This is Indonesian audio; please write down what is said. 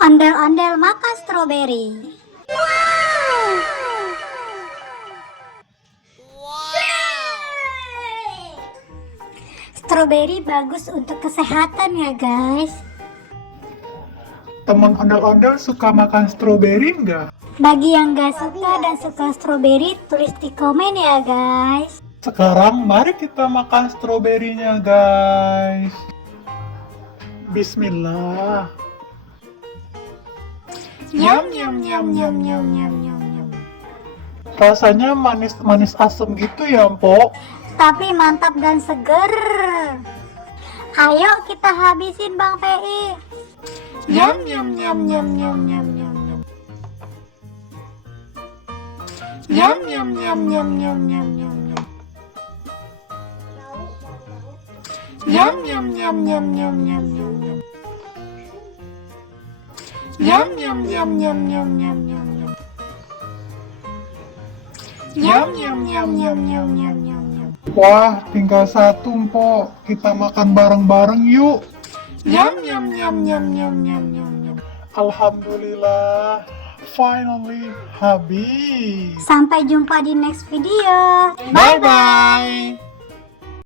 Ondel-ondel makan stroberi. Stroberi bagus untuk kesehatan ya guys. Teman ondel-ondel suka makan stroberi nggak? Bagi yang gak suka dan suka stroberi, tulis di komen ya guys. Sekarang mari kita makan stroberinya guys. Bismillah. Nyam nyam nyam nyam nyam nyam nyam nyam. Rasanya manis-manis asem gitu ya, Mpok. Tapi mantap dan seger. Ayo kita habisin Bang PI. Nyam nyam nyam nyam nyam nyam nyam nyam. Nyam nyam nyam nyam nyam nyam nyam nyam. Nyam nyam nyam nyam nyam nyam nyam nyam. Nyam nyam nyam nyam nyam nyam nyam nyam. Nyam nyam nyam nyam nyam nyam nyam nyam. Wah, tinggal satu, Mpok. Kita makan bareng-bareng yuk. Nyam nyam nyam nyam nyam nyam nyam nyam. Alhamdulillah, finally habis. Sampai jumpa di next video. Bye-bye.